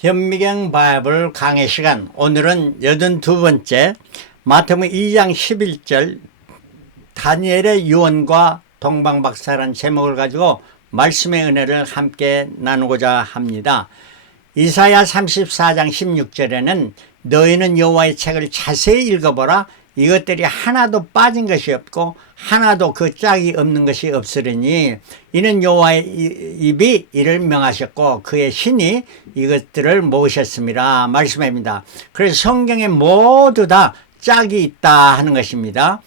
현미경 바이블 강의 시간, 오늘은 82번째 마태복음 2장 11절 다니엘의 유언과 동방박사라는 제목을 가지고 말씀의 은혜를 함께 나누고자 합니다. 이사야 34장 16절에는 너희는 여호와의 책을 자세히 읽어보라. 이것들이 하나도 빠진 것이 없고 하나도 그 짝이 없는 것이 없으리니 이는 여호와의 입이 이를 명하셨고 그의 신이 이것들을 모으셨음이라 말씀합니다. 그래서 성경에 모두 다 짝이 있다 하는 것입니다.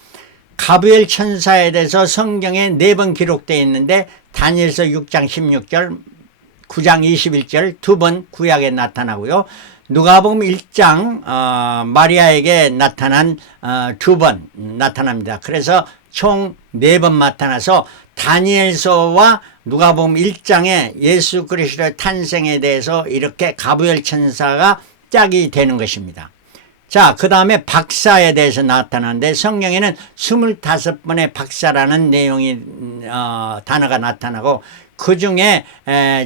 가브리엘 천사에 대해서 성경에 4번 기록되어 있는데 다니엘서 6장 16절, 9장 21절 2번 구약에 나타나고요. 누가복음 1장 마리아에게 나타난 2번 나타납니다. 그래서 총 4번 나타나서 다니엘서와 누가복음 1장에 예수 그리스도의 탄생에 대해서 이렇게 가브리엘 천사가 짝이 되는 것입니다. 자, 그 다음에 박사에 대해서 나타나는데 성경에는 25번의 박사라는 내용이 단어가 나타나고 그 중에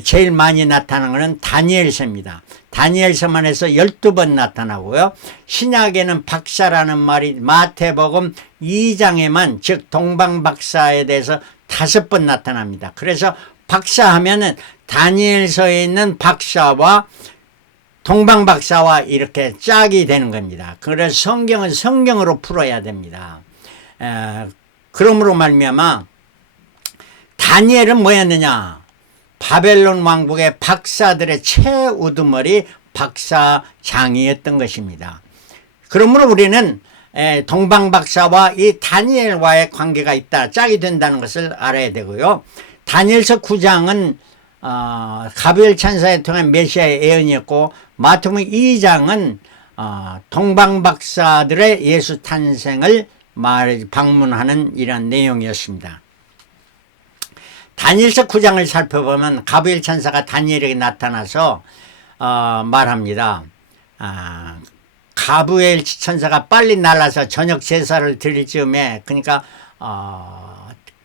제일 많이 나타나는 것은 다니엘서입니다. 다니엘서만 해서 12번 나타나고요. 신약에는 박사라는 말이 마태복음 2장에만 즉 동방박사에 대해서 5번 나타납니다. 그래서 박사하면은 다니엘서에 있는 박사와 동방박사와 이렇게 짝이 되는 겁니다. 그래서 성경은 성경으로 풀어야 됩니다. 그러므로 말미암아 다니엘은 뭐였느냐? 바벨론 왕국의 박사들의 최우두머리 박사장이었던 것입니다. 그러므로 우리는 동방박사와 이 다니엘과의 관계가 있다, 짝이 된다는 것을 알아야 되고요. 다니엘서 9장은 가브리엘 천사에 통한 메시아의 예언이었고 마태복음 2장은 동방박사들의 예수 탄생을 방문하는 이런 내용이었습니다. 다니엘서 9장을 살펴보면 가브리엘 천사가 다니엘에게 나타나서 말합니다. 가브리엘 천사가 빨리 날아서 저녁 제사를 드릴 즈음에, 그러니까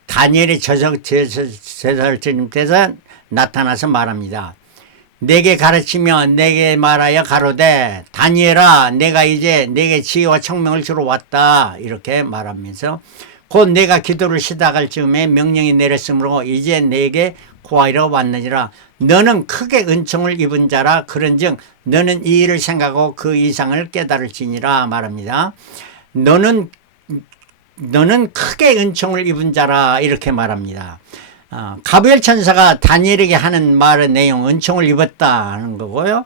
다니엘이 저녁 제사를 드릴 때서 나타나서 말합니다. 내게 가르치며 내게 말하여 가로되 다니엘아 내가 이제 내게 지혜와 청명을 주러 왔다 이렇게 말하면서 곧 내가 기도를 시작할 즈음에 명령이 내렸으므로 이제 내게 구하러 왔느니라. 너는 크게 은총을 입은 자라. 그런즉 너는 이 일을 생각하고 그 이상을 깨달을지니라 말합니다. 너는 크게 은총을 입은 자라 이렇게 말합니다. 가브리엘 천사가 다니엘에게 하는 말의 내용, 은총을 입었다는 거고요.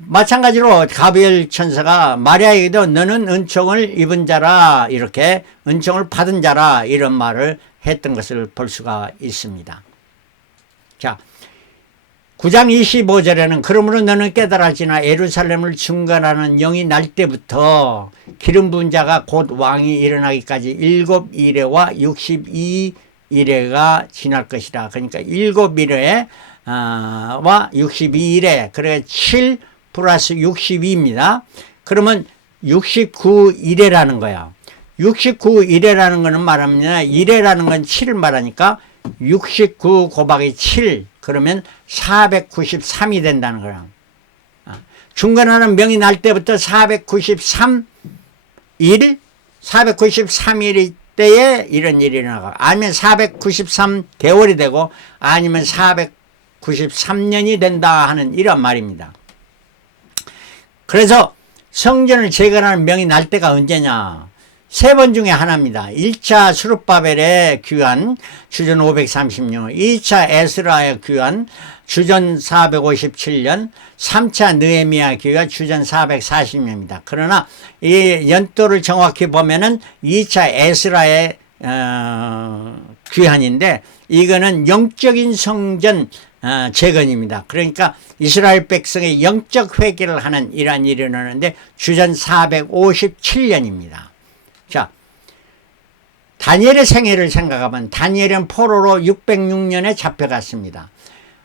마찬가지로 가브리엘 천사가 마리아에게도 너는 은총을 입은 자라, 이렇게 은총을 받은 자라 이런 말을 했던 것을 볼 수가 있습니다. 자, 9장 25절에는 그러므로 너는 깨달았지나 예루살렘을 중건하는 영이 날 때부터 기름 부은 자가 곧 왕이 일어나기까지 7이레와 62이레가 지날 것이다. 그러니까 7이레 와 62이레, 그래 7 플러스 62입니다. 그러면 69이레라는 거야. 69이레라는 거는 말합니다. 1레라는 건 7을 말하니까 69 곱하기 7 그러면 493이 된다는 거야. 중건하는 명이 날 때부터 493일 때에 이런 일이 일어나고, 아니면 493개월이 되고 아니면 493년이 된다 하는 이런 말입니다. 그래서 성전을 재건하는 명이 날 때가 언제냐? 3번 중에 하나입니다. 1차 스룹바벨의 귀환 주전 536년, 2차 에스라의 귀환 주전 457년, 3차 느헤미야 귀환 주전 440년입니다. 그러나 이 연도를 정확히 보면은 2차 에스라의 귀환인데 이거는 영적인 성전 재건입니다. 그러니까 이스라엘 백성의 영적 회개를 하는 이러한 일이 일어나는데 주전 457년입니다. 자, 다니엘의 생애를 생각하면 다니엘은 포로로 606년에 잡혀갔습니다.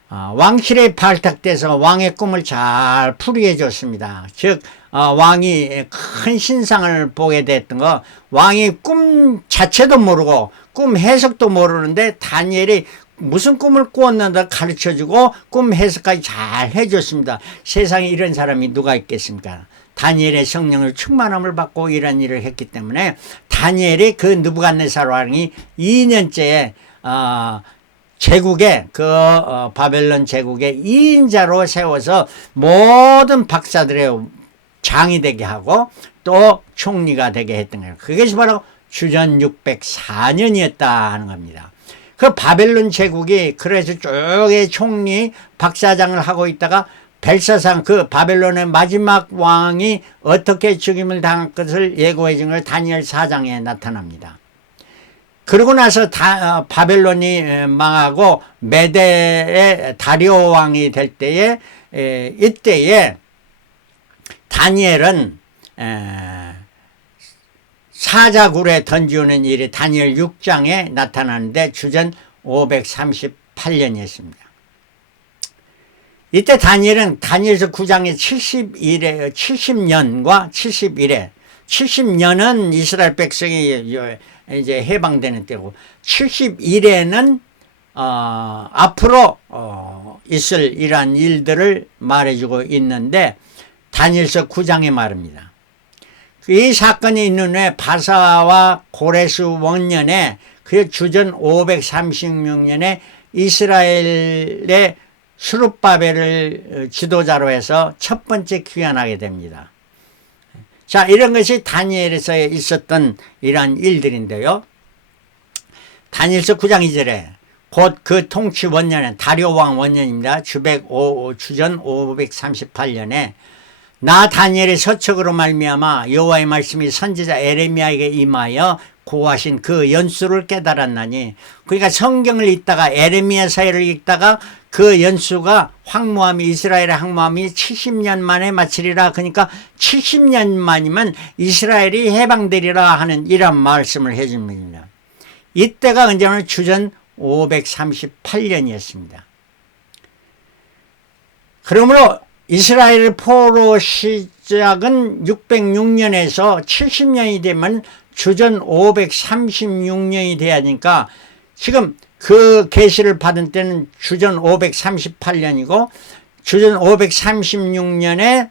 왕실에 발탁돼서 왕의 꿈을 잘 풀이해 줬습니다. 즉 왕이 큰 신상을 보게 됐던 거, 왕이 꿈 자체도 모르고 꿈 해석도 모르는데 다니엘이 무슨 꿈을 꾸었는가 가르쳐주고 꿈 해석까지 잘 해줬습니다. 세상에 이런 사람이 누가 있겠습니까? 다니엘의 성령을 충만함을 받고 이런 일을 했기 때문에 다니엘이 그 느부갓네살 왕이 2년째 제국의 바벨론 제국의 2인자로 세워서 모든 박사들의 장이 되게 하고 또 총리가 되게 했던 거예요. 그것이 바로 주전 604년이었다 하는 겁니다. 그 바벨론 제국이 그래서 쭉의 총리 박사장을 하고 있다가 벨사상 그 바벨론의 마지막 왕이 어떻게 죽임을 당할 것을 예고해 준 걸 다니엘 4장에 나타납니다. 그러고 나서 바벨론이 망하고 메대의 다리오 왕이 될 때에 이때에 다니엘은 사자굴에 던지우는 일이 다니엘 6장에 나타나는데 주전 538년이었습니다. 이때 다니엘은 다니엘서 9장에 70년과 71회 70년은 이스라엘 백성이 이제 해방되는 때고 71회는 앞으로 있을 이러한 일들을 말해주고 있는데 다니엘서 9장에 말합니다. 이 사건이 있는 후에 바사와 고레스 원년에 그 주전 536년에 이스라엘의 스룹바벨을 지도자로 해서 첫 번째 귀환하게 됩니다. 자, 이런 것이 다니엘에서 있었던 이러한 일들인데요. 다니엘서 9장 2절에 곧 그 통치 원년에 다리오 왕 원년입니다. 주전 538년에 나 다니엘의 서책으로 말미암아 여호와의 말씀이 선지자 에레미야에게 임하여 고하신 그 연수를 깨달았나니, 그러니까 성경을 읽다가 에레미야 사회를 읽다가 그 연수가 황무함이 이스라엘의 황무함이 70년 만에 마치리라. 그러니까 70년 만이면 이스라엘이 해방되리라 하는 이런 말씀을 해줍니다. 이때가 언제나 주전 538년이었습니다. 그러므로 이스라엘 포로 시작은 606년에서 70년이 되면 주전 536년이 돼야 하니까 지금 그 계시를 받은 때는 주전 538년이고 주전 536년에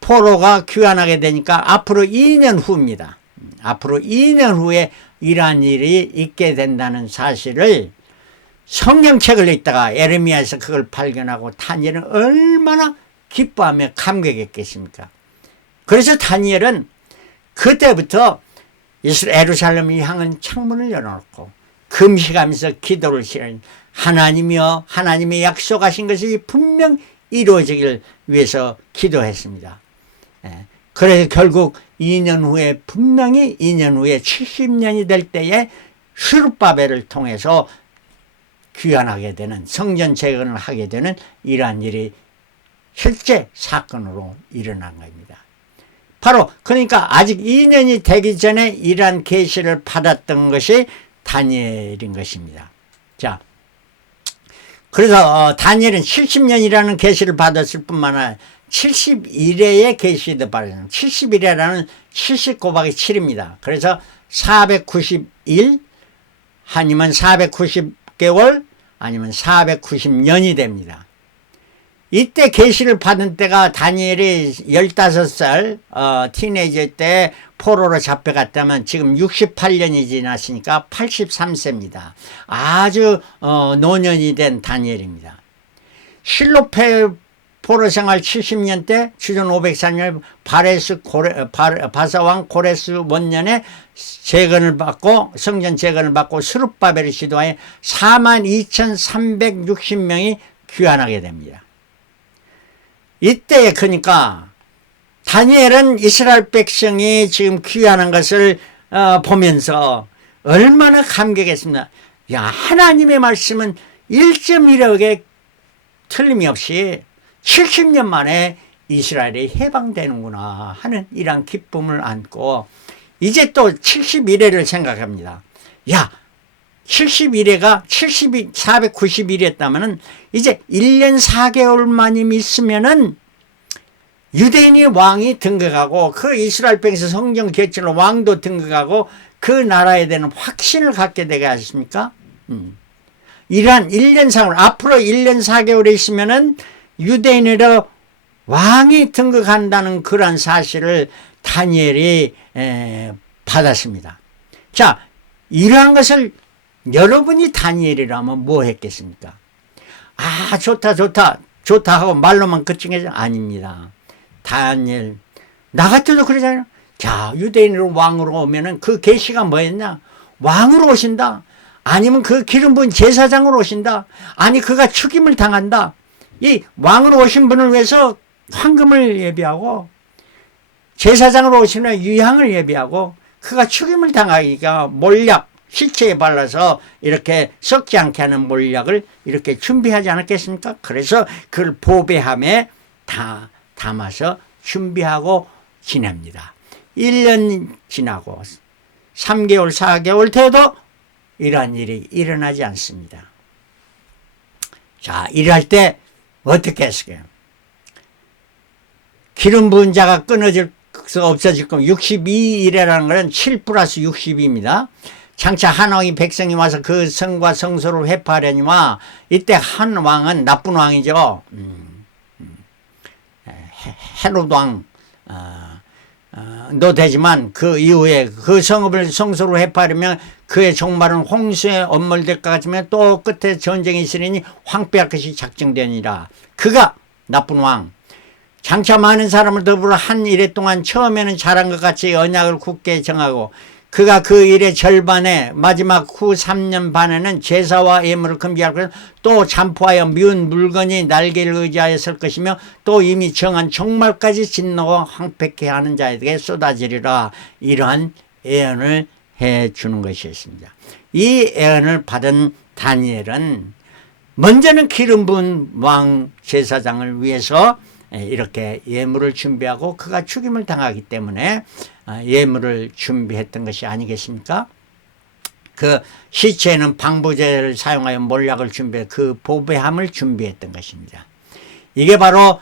포로가 귀환하게 되니까 앞으로 2년 후입니다. 앞으로 2년 후에 이러한 일이 있게 된다는 사실을 성경책을 읽다가 에레미야에서 그걸 발견하고 다니엘은 얼마나 기뻐하며 감격했겠습니까? 그래서 다니엘은 그때부터 예루살렘을 향한 창문을 열어놓고 금식하면서 기도를 시작한 하나님이여 하나님의 약속하신 것이 분명 이루어지길 위해서 기도했습니다. 그래서 결국 2년 후에 분명히 2년 후에 70년이 될 때에 스룹바벨을 통해서 귀환하게 되는 성전 재건을 하게 되는 이러한 일이 실제 사건으로 일어난 겁니다. 바로 그러니까 아직 2년이 되기 전에 이러한 계시를 받았던 것이 다니엘인 것입니다. 자, 그래서 다니엘은 70년이라는 계시를 받았을 뿐만 아니라 71회의 계시도 받았습니다. 71회라는 70 곱하기 7입니다. 그래서 491 아니면 490개월 아니면 490년이 됩니다. 이때 계시를 받은 때가 다니엘이 15살 티네이저 때 포로로 잡혀갔다면 지금 68년이 지났으니까 83세입니다. 아주 노년이 된 다니엘입니다. 실로페 포로 생활 70년 때 주전 503년 바사왕 고레스 원년에 재건을 받고 성전 재건을 받고 스룹바벨을 시도하여 42,360명이 귀환하게 됩니다. 이때 그러니까 다니엘은 이스라엘 백성이 지금 귀환한 것을 보면서 얼마나 감격했습니다. 야, 하나님의 말씀은 1.1억에 틀림이 없이 70년 만에 이스라엘이 해방되는구나 하는 이러한 기쁨을 안고 이제 또 71회를 생각합니다. 야, 71회가 491회였다면 이제 1년 4개월만이 있으면은 유대인이 왕이 등극하고 그 이스라엘 백성 성경 개천으로 왕도 등극하고 그 나라에 대한 확신을 갖게 되게 하십니까? 이러한 1년 4개월, 앞으로 1년 4개월에 있으면은 유대인으로 왕이 등극한다는 그런 사실을 다니엘이 받았습니다. 자, 이러한 것을 여러분이 다니엘이라면 뭐 했겠습니까? 아, 좋다 하고 말로만 그친 게 아닙니다. 다니엘, 나 같아도 그러잖아요. 자, 유대인으로 왕으로 오면은 그 계시가 뭐였냐? 왕으로 오신다. 아니면 그 기름 부은 제사장으로 오신다. 아니, 그가 죽임을 당한다. 이 왕으로 오신 분을 위해서 황금을 예비하고, 제사장으로 오시는 유향을 예비하고, 그가 죽임을 당하기가 몰약, 시체에 발라서 이렇게 썩지 않게 하는 몰약을 이렇게 준비하지 않았겠습니까? 그래서 그걸 보배함에 다 담아서 준비하고 지냅니다. 1년 지나고 3개월, 4개월 돼도 이러한 일이 일어나지 않습니다. 자, 일할 때 어떻게 했을까요? 기름 부은 자가 끊어질 수 없어질 겁니다. 62일이라는 것은 7 플러스 60입니다. 장차 한 왕이 백성이 와서 그 성과 성소를 회파하려니와 이때 한 왕은 나쁜 왕이죠. 헤롯 왕도 되지만 그 이후에 그 성소를 회파하려면 그의 종말은 홍수에 엄몰될 것 같으면 또 끝에 전쟁이 있으리니 황폐할 것이 작정되니라. 그가 나쁜 왕. 장차 많은 사람을 더불어 한 일에 동안 처음에는 잘한 것 같이 언약을 굳게 정하고 그가 그 일의 절반에 마지막 후 3년 반에는 제사와 예물을 금지하고 또 잠포하여 미운 물건이 날개를 의지하여 설 것이며 또 이미 정한 종말까지 진노가 황폐케 하는 자에게 쏟아지리라. 이러한 예언을 해주는 것이었습니다. 이 예언을 받은 다니엘은 먼저는 기름 부은 왕 제사장을 위해서 이렇게 예물을 준비하고 그가 죽임을 당하기 때문에 예물을 준비했던 것이 아니겠습니까? 그 시체에는 방부제를 사용하여 몰약을 준비해 그 보배함을 준비했던 것입니다. 이게 바로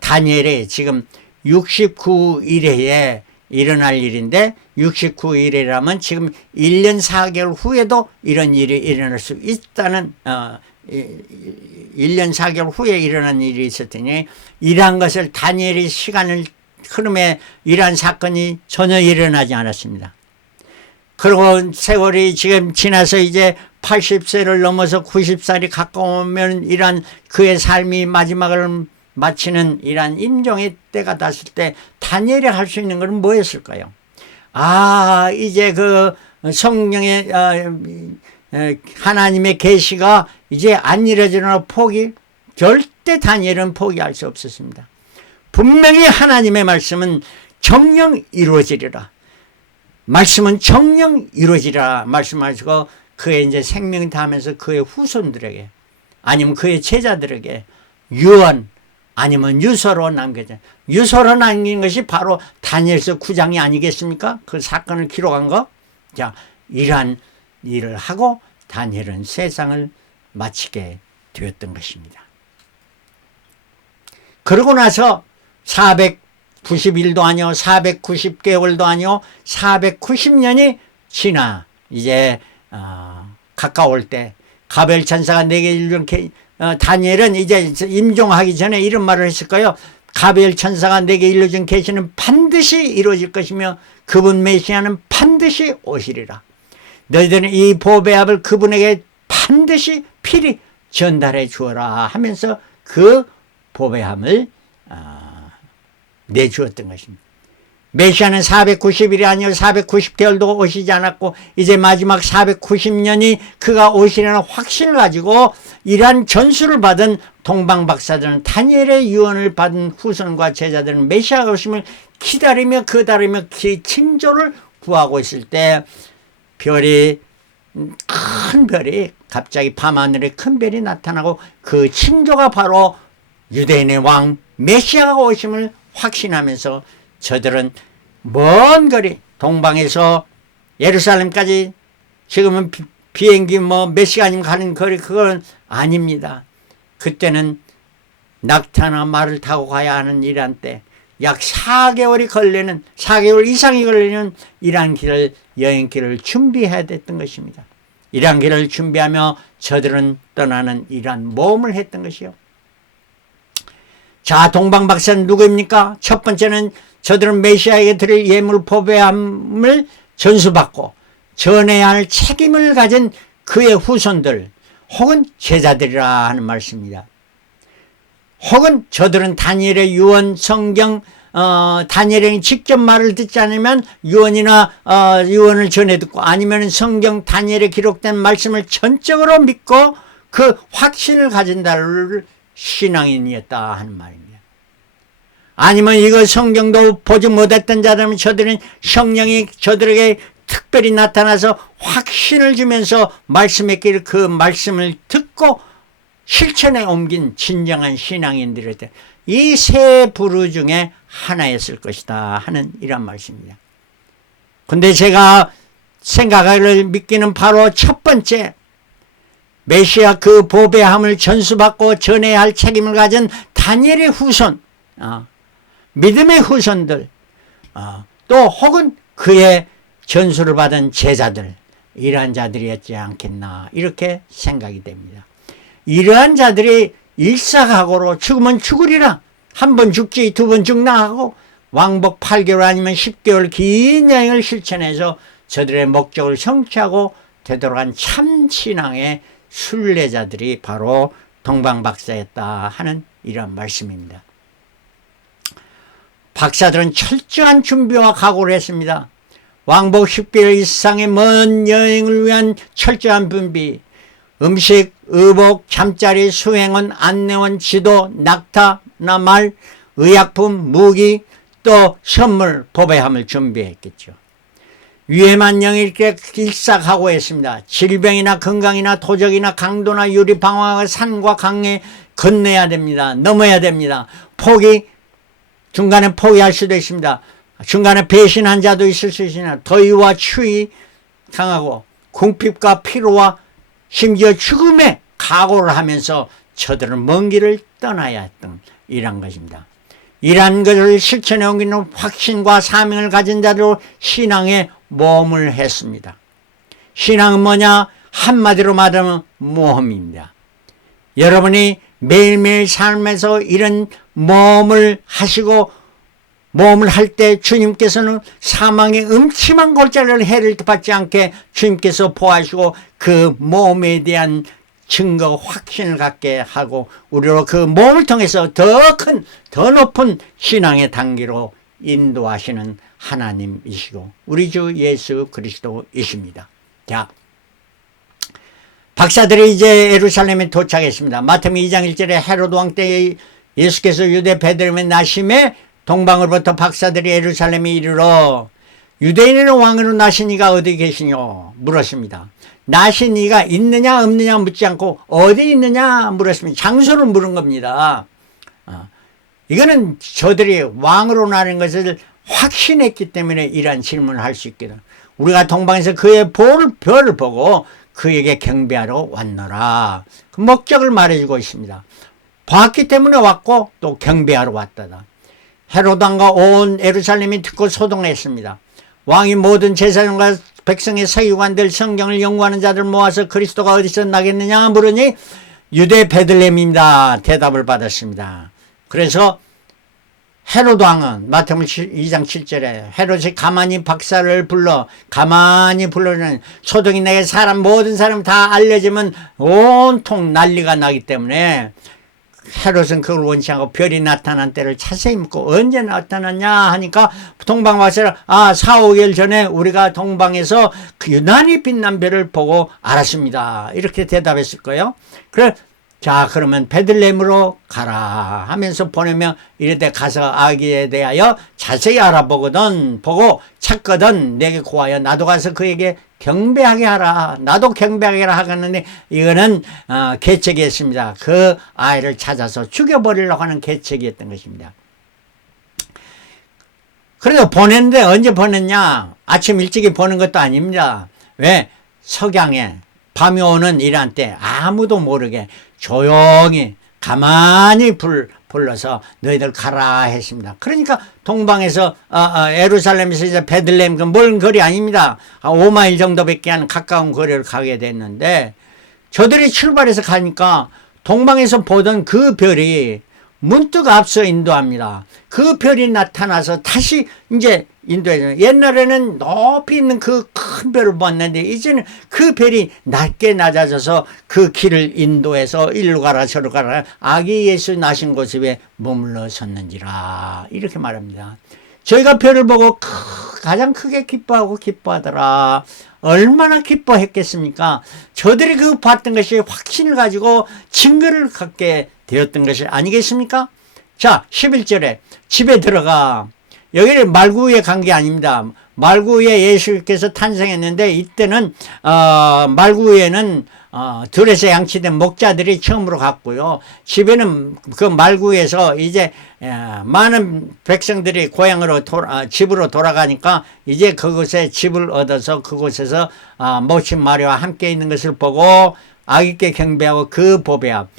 다니엘이 지금 69일에 일어날 일인데 69일이라면 지금 1년 4개월 후에도 이런 일이 일어날 수 있다는 1년 4개월 후에 일어난 일이 있었더니 이러한 것을 다니엘이 시간을 흐름에 이러한 사건이 전혀 일어나지 않았습니다. 그리고 세월이 지금 지나서 이제 80세를 넘어서 90살이 가까우면 이러한 그의 삶이 마지막을 마치는 이러한 임종의 때가 닿았을 때 다니엘이 할 수 있는 것은 뭐였을까요? 아, 이제 그 성령의 하나님의 계시가 이제 안 이루어지는 포기, 절대 다니엘은 포기할 수 없었습니다. 분명히 하나님의 말씀은 정령 이루어지리라. 말씀은 정령 이루어지리라 말씀하시고 그의 이제 생명이 닿으면서 그의 후손들에게 아니면 그의 제자들에게 유언 아니면 유서로 남겨져. 유서로 남긴 것이 바로 다니엘서 9장이 아니겠습니까? 그 사건을 기록한 거. 자, 이러한 일을 하고 다니엘은 세상을 마치게 되었던 것입니다. 그러고 나서 490일도 아니요 490개월도 아니요 490년이 지나 이제 가까울 때 가벨 천사가 내게 이른 다니엘은 이제 임종하기 전에 이런 말을 했을 거예요. 가벨 천사가 내게 일러준 계시는 반드시 이루어질 것이며 그분 메시아는 반드시 오시리라. 너희들은 이 보배합을 그분에게 반드시 필히 전달해 주어라 하면서 그 보배함을 내주었던 것입니다. 메시아는 490일이 아니요 490개월도 오시지 않았고 이제 마지막 490년이 그가 오시려는 확신을 가지고 이러한 전수를 받은 동방박사들은 다니엘의 유언을 받은 후손과 제자들은 메시아가 오심을 기다리며 그다리며 징조를 구하고 있을 때 별이 큰 별이 갑자기 밤하늘에 큰 별이 나타나고 그 징조가 바로 유대인의 왕 메시아가 오심을 확신하면서 저들은 먼 거리 동방에서 예루살렘까지 지금은 비행기 몇 시간이면 가는 거리 그건 아닙니다. 그때는 낙타나 말을 타고 가야 하는 이러한 때 약 4개월이 걸리는 4개월 이상이 걸리는 이러한 길을 여행길을 준비해야 됐던 것입니다. 이러한 길을 준비하며 저들은 떠나는 이러한 모험을 했던 것이요. 자, 동방박사는 누구입니까? 첫 번째는 저들은 메시아에게 드릴 예물 보배함을 전수받고 전해야 할 책임을 가진 그의 후손들 혹은 제자들이라 하는 말씀입니다. 혹은 저들은 다니엘의 유언 성경 다니엘이 직접 말을 듣지 않으면 유언을 전해 듣고 아니면 성경 다니엘에 기록된 말씀을 전적으로 믿고 그 확신을 가진다를 신앙인이었다 하는 말입니다. 아니면 이거 성경도 보지 못했던 자들은 저들은 성령이 저들에게 특별히 나타나서 확신을 주면서 말씀했기를 그 말씀을 듣고 실천에 옮긴 진정한 신앙인들이었다. 이 세 부류 중에 하나였을 것이다 하는 이런 말씀입니다. 근데 제가 생각을 믿기는 바로 첫 번째 메시아 그 보배함을 전수받고 전해야 할 책임을 가진 다니엘의 후손 믿음의 후손들 또 혹은 그의 전수를 받은 제자들 이러한 자들이었지 않겠나 이렇게 생각이 됩니다. 이러한 자들이 일사각오로 죽으면 죽으리라 한 번 죽지 두 번 죽나 하고 왕복 8개월 아니면 10개월 긴 여행을 실천해서 저들의 목적을 성취하고 되돌아간 참신앙의 순례자들이 바로 동방박사였다 하는 이런 말씀입니다. 박사들은 철저한 준비와 각오를 했습니다. 왕복 10개월 이상의 먼 여행을 위한 철저한 준비, 음식, 의복, 잠자리, 수행원, 안내원, 지도, 낙타나 말, 의약품, 무기, 또 선물, 보배함을 준비했겠죠. 위험한 영일 일삭하고했습니다. 질병이나 건강이나 도적이나 강도나 유리 방황과 산과 강에 건너야 됩니다. 넘어야 됩니다. 중간에 포기할 수도 있습니다. 중간에 배신한 자도 있을 수 있으나 더위와 추위 강하고 궁핍과 피로와 심지어 죽음에 각오를 하면서 저들은 먼 길을 떠나야 했던 이런 것입니다. 이러한 것을 실천해 옮기는 확신과 사명을 가진 자로 신앙의 모험을 했습니다. 신앙은 뭐냐? 한마디로 말하면 모험입니다. 여러분이 매일매일 삶에서 이런 모험을 하시고 모험을 할 때 주님께서는 사망의 음침한 골짜기를 해를 받지 않게 주님께서 보호하시고 그 모험에 대한 증거 확신을 갖게 하고 우리로 그 모험을 통해서 더 큰 더 높은 신앙의 단계로 인도하시는 하나님이시고 우리 주 예수 그리스도이십니다. 자, 박사들이 이제 예루살렘에 도착했습니다. 마태복음 2장 1절에 헤로드 왕 때에 예수께서 유대 베들레헴에 나심에 동방으로부터 박사들이 예루살렘에 이르러 유대인의 왕으로 나신 이가 어디 계시뇨 물었습니다. 나신 이가 있느냐 없느냐 묻지 않고 어디 있느냐 물었습니다. 장소를 물은 겁니다. 이거는 저들이 왕으로 나는 것을 확신했기 때문에 이러한 질문을 할 수 있거든. 우리가 동방에서 그의 별을 보고 그에게 경배하러 왔노라. 그 목적을 말해주고 있습니다. 봤기 때문에 왔고 또 경배하러 왔다다. 헤로드 왕과 온 예루살렘이 듣고 소동했습니다. 왕이 모든 제사장과 백성의 서기관들 성경을 연구하는 자들 모아서 그리스도가 어디서 나겠느냐 물으니 유대 베들레헴입니다. 대답을 받았습니다. 그래서 헤로드 왕은 마태복음 2장 7절에 헤롯이 가만히 불러는 소동이 내게 모든 사람 다 알려지면 온통 난리가 나기 때문에 헤롯은 그걸 원치 않고 별이 나타난 때를 자세히 묻고 언제 나타났냐 하니까 동방박사가 4, 5개월 전에 우리가 동방에서 그 유난히 빛난 별을 보고 알았습니다. 이렇게 대답했을 거예요. 자, 그러면 베들레헴으로 가라 하면서 보내면 이래대 가서 아기에 대하여 자세히 알아보거든 보고 찾거든 내게 고하여 나도 가서 그에게 경배하게 하라. 나도 경배하게 하라 하겠는데 이거는 계책이었습니다. 그 아이를 찾아서 죽여버리려고 하는 계책이었던 것입니다. 그래도 보냈는데 언제 보냈냐? 아침 일찍이 보낸 것도 아닙니다. 왜? 석양에 밤이 오는 이런 때 아무도 모르게 조용히 가만히 불러서 너희들 가라 했습니다. 그러니까 동방에서 예루살렘에서 이제 베들레헴 멀은 거리 아닙니다. 5마일 정도밖에 안 가까운 거리를 가게 됐는데 저들이 출발해서 가니까 동방에서 보던 그 별이 문득 앞서 인도합니다. 그 별이 나타나서 다시 이제 인도해서 옛날에는 높이 있는 그 큰 별을 봤는데 이제는 그 별이 낮게 낮아져서 그 길을 인도해서 일로 가라 저로 가라 아기 예수 나신 곳에 머물러 섰는지라 이렇게 말합니다. 저희가 별을 보고 가장 크게 기뻐하더라. 얼마나 기뻐했겠습니까? 저들이 그 봤던 것이 확신을 가지고 증거를 갖게 되었던 것이 아니겠습니까? 자, 11절에 집에 들어가. 여기는 말구에 간 게 아닙니다. 말구에 예수께서 탄생했는데 이때는 말구에는 들에서 양치된 목자들이 처음으로 갔고요. 집에는 그 말구에서 이제 많은 백성들이 고향으로 집으로 돌아가니까 이제 그곳에 집을 얻어서 그곳에서 모친 마리아와 함께 있는 것을 보고 아기께 경배하고 그 보배합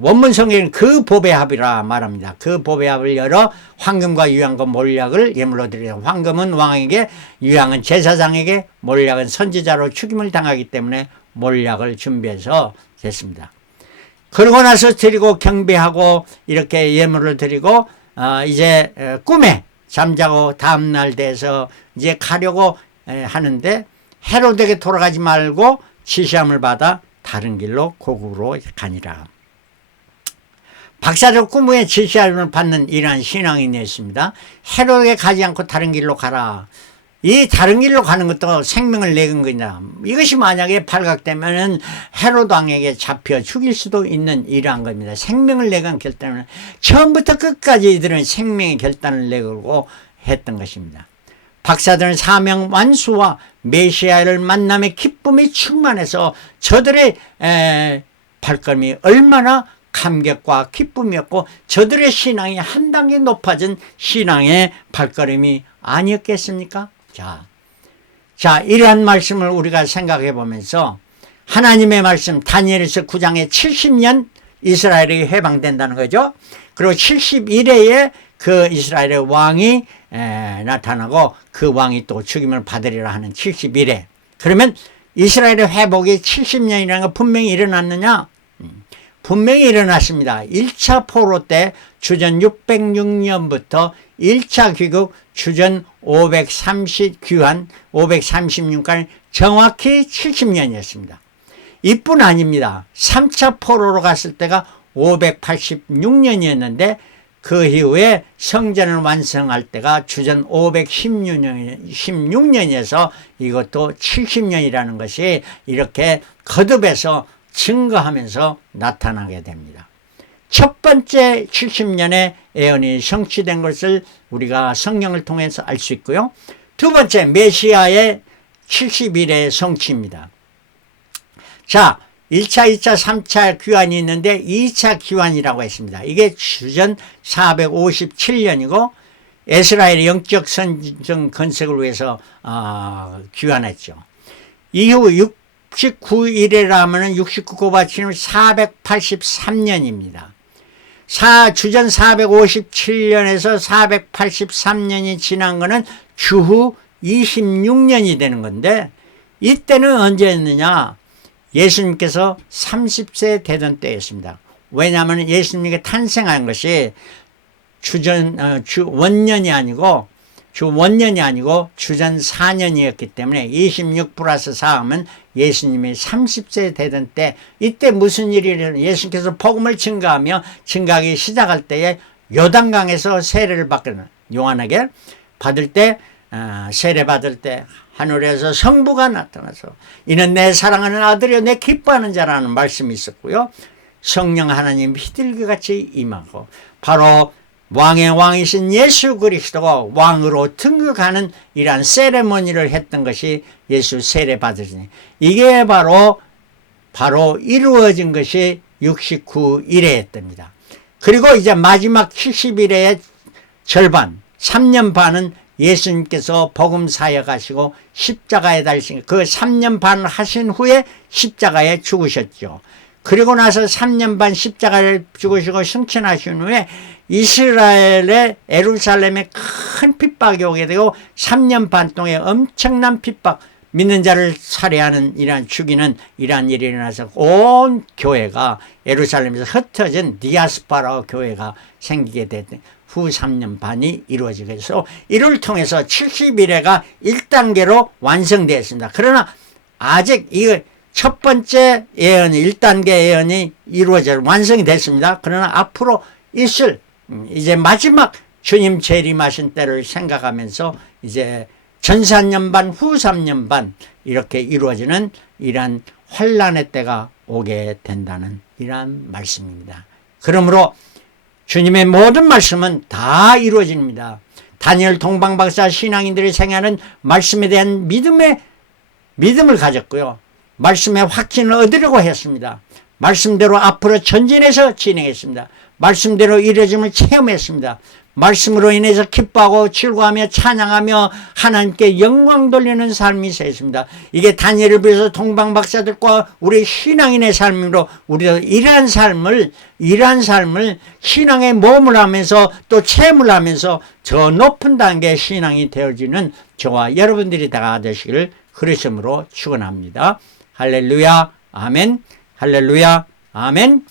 원문 성경은 그 보배합이라 말합니다. 그 보배합을 열어 황금과 유향과 몰약을 예물로 드리라. 황금은 왕에게, 유향은 제사장에게, 몰약은 선지자로 죽임을 당하기 때문에 몰약을 준비해서 됐습니다. 그러고 나서 드리고 경배하고 이렇게 예물을 드리고 이제 꿈에 잠자고 다음날 돼서 이제 가려고 하는데 헤로데에게 돌아가지 말고 지시함을 받아 다른 길로 고국으로 가니라. 박사적 꿈에 지시함을 받는 이러한 신앙인이었습니다. 헤로데에게 가지 않고 다른 길로 가라. 이 다른 길로 가는 것도 생명을 내건 거냐. 이것이 만약에 발각되면 헤로드 왕에게 잡혀 죽일 수도 있는 이러한 겁니다. 생명을 내건 결단은 처음부터 끝까지 이들은 생명의 결단을 내걸고 했던 것입니다. 박사들은 사명 완수와 메시아를 만남의 기쁨이 충만해서 저들의 발걸음이 얼마나 감격과 기쁨이었고 저들의 신앙이 한 단계 높아진 신앙의 발걸음이 아니었겠습니까? 자, 이러한 말씀을 우리가 생각해 보면서 하나님의 말씀 다니엘서 9장에 70년 이스라엘이 해방된다는 거죠. 그리고 71회에 그 이스라엘의 왕이 나타나고 그 왕이 또 죽임을 받으리라 하는 71회. 그러면 이스라엘의 회복이 70년이라는 거 분명히 일어났느냐? 분명히 일어났습니다. 1차 포로 때 주전 606년부터 1차 귀국 주전 530 536까지 정확히 70년이었습니다. 이뿐 아닙니다. 3차 포로로 갔을 때가 586년이었는데 그 이후에 성전을 완성할 때가 주전 516년이어서 이것도 70년이라는 것이 이렇게 거듭해서 증거하면서 나타나게 됩니다. 첫 번째 70년의 예언이 성취된 것을 우리가 성경을 통해서 알 수 있고요. 두 번째 메시아의 70일의 성취입니다. 자, 1차, 2차, 3차 귀환이 있는데 2차 귀환이라고 했습니다. 이게 주전 457년이고 에스라엘의 영적 성전 건축을 위해서 귀환했죠. 이후 69일이라 하면 69 곱하기는 483년입니다. 주전 457년에서 483년이 지난 거는 주후 26년이 되는 건데 이때는 언제였느냐? 예수님께서 30세 되던 때였습니다. 왜냐하면 예수님이 탄생한 것이 원년이 아니고 주전 4년이었기 때문에 26 플러스 4하면 예수님이 30세 되던 때 이때 무슨 일이 일어나요? 예수님께서 복음을 증거하기 시작할 때에 요단강에서 세례를 받거든 요한에게 받을 때 세례 받을 때 하늘에서 성부가 나타나서 이는 내 사랑하는 아들이요 내 기뻐하는 자라는 말씀이 있었고요. 성령 하나님 휘들기같이 임하고 바로 왕의 왕이신 예수 그리스도가 왕으로 등극하는 이러한 세레모니를 했던 것이 예수 세례 받으시니 이게 바로 이루어진 것이 69일회였답니다. 그리고 이제 마지막 70일회의 절반 3년 반은 예수님께서 복음 사역하시고 십자가에 달리신 그 3년 반 하신 후에 십자가에 죽으셨죠. 그리고 나서 3년 반 십자가를 죽으시고 승천하신 후에 이스라엘의 예루살렘에 큰 핍박이 오게 되고 3년 반 동안 엄청난 핍박, 믿는 자를 살해하는 이러한 죽이는 이러한 일이 일어나서 온 교회가 예루살렘에서 흩어진 디아스포라 교회가 생기게 됐던 후 3년 반이 이루어지게 해서 이를 통해서 70일회가 1단계로 완성되었습니다. 그러나 아직 이 첫 번째 예언이 1단계 예언이 이루어져 완성이 됐습니다. 그러나 앞으로 있을 이제 마지막 주님 재림하신 때를 생각하면서 이제 전 3년 반, 후 3년 반 이렇게 이루어지는 이러한 환란의 때가 오게 된다는 이러한 말씀입니다. 그러므로 주님의 모든 말씀은 다 이루어집니다. 다니엘 동방박사 신앙인들이 생각하는 말씀에 대한 믿음을 가졌고요. 말씀의 확신을 얻으려고 했습니다. 말씀대로 앞으로 전진해서 진행했습니다. 말씀대로 이루어짐을 체험했습니다. 말씀으로 인해서 기뻐하고 즐거워하며 찬양하며 하나님께 영광 돌리는 삶이 있었습니다. 이게 다니엘을 비해서 동방박사들과 우리 신앙인의 삶으로 우리도 이러한 삶을 신앙의 모험을 하면서 또 체험을 하면서 저 높은 단계의 신앙이 되어지는 저와 여러분들이 다 되시기를 그리스도로 축원합니다. 할렐루야 아멘. 할렐루야 아멘.